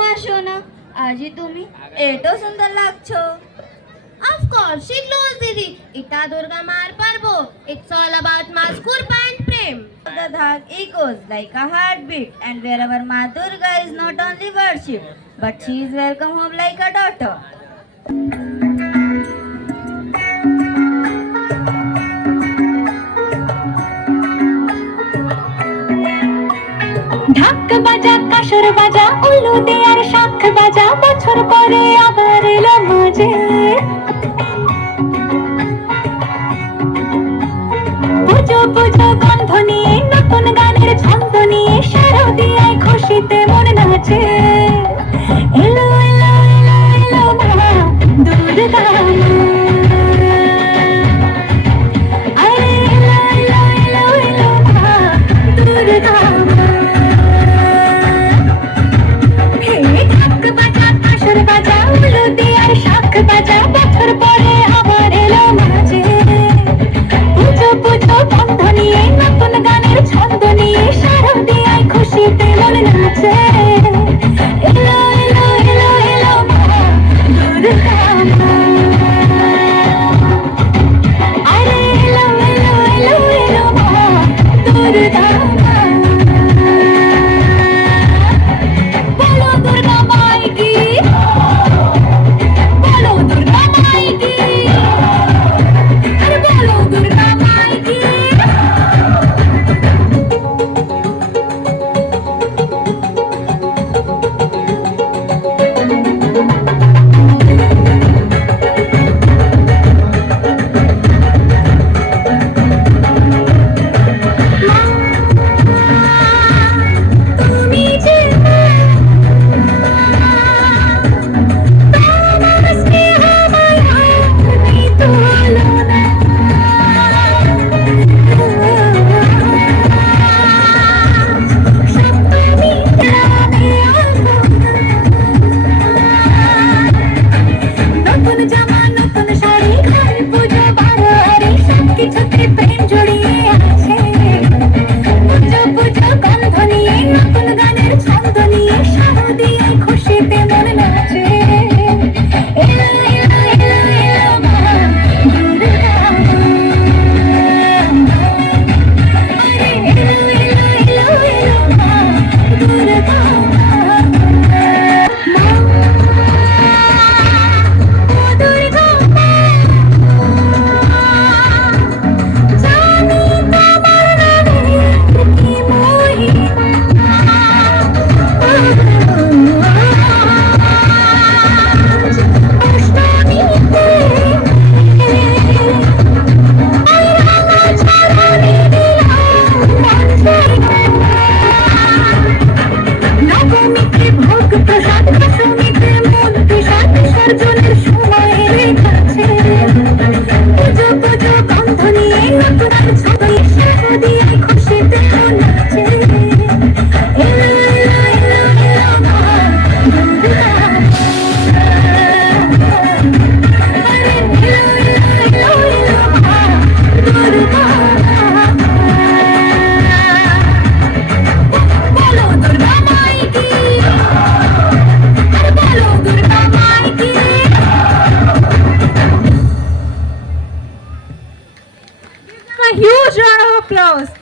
মা সোনা, আজই তুমি এত সুন্দর লাগছো। Of course, she knows, Didi. Ita Durga Mar Parvo. It's all about Maskurpa and Prem. The dhak echoes like a heartbeat, and wherever Ma Durga is not only worshipped, but she is welcome home like a daughter. ঢাক বাজা কাসর বাজা উলু দেয়ার শাখ বাজা বছর পরে আবার এলো মাঝে পুজো পুজো গন্ধ নিয়ে নতুন গানের ছন্দ নিয়ে শারদিয়ায় খুশিতে মন নাচে এলো এলো এলো এলো মা দুর্গা মা আরে এলো এলো এলো এলো মা দুর্গা মা শাখ বাজা বছর পরে আবার এলো মাঝে পুজো পুজো বন্ধ নিয়ে নতুন গানের ছন্দ নিয়ে শারদিয়ায় খুশিতে মন নাচে এলো এলো এলো এলো মা দুর্গা মা আরে এলো এলো এলো এলো মা দুর্গা মা বলো দুর্গা মাই কি A huge round of applause.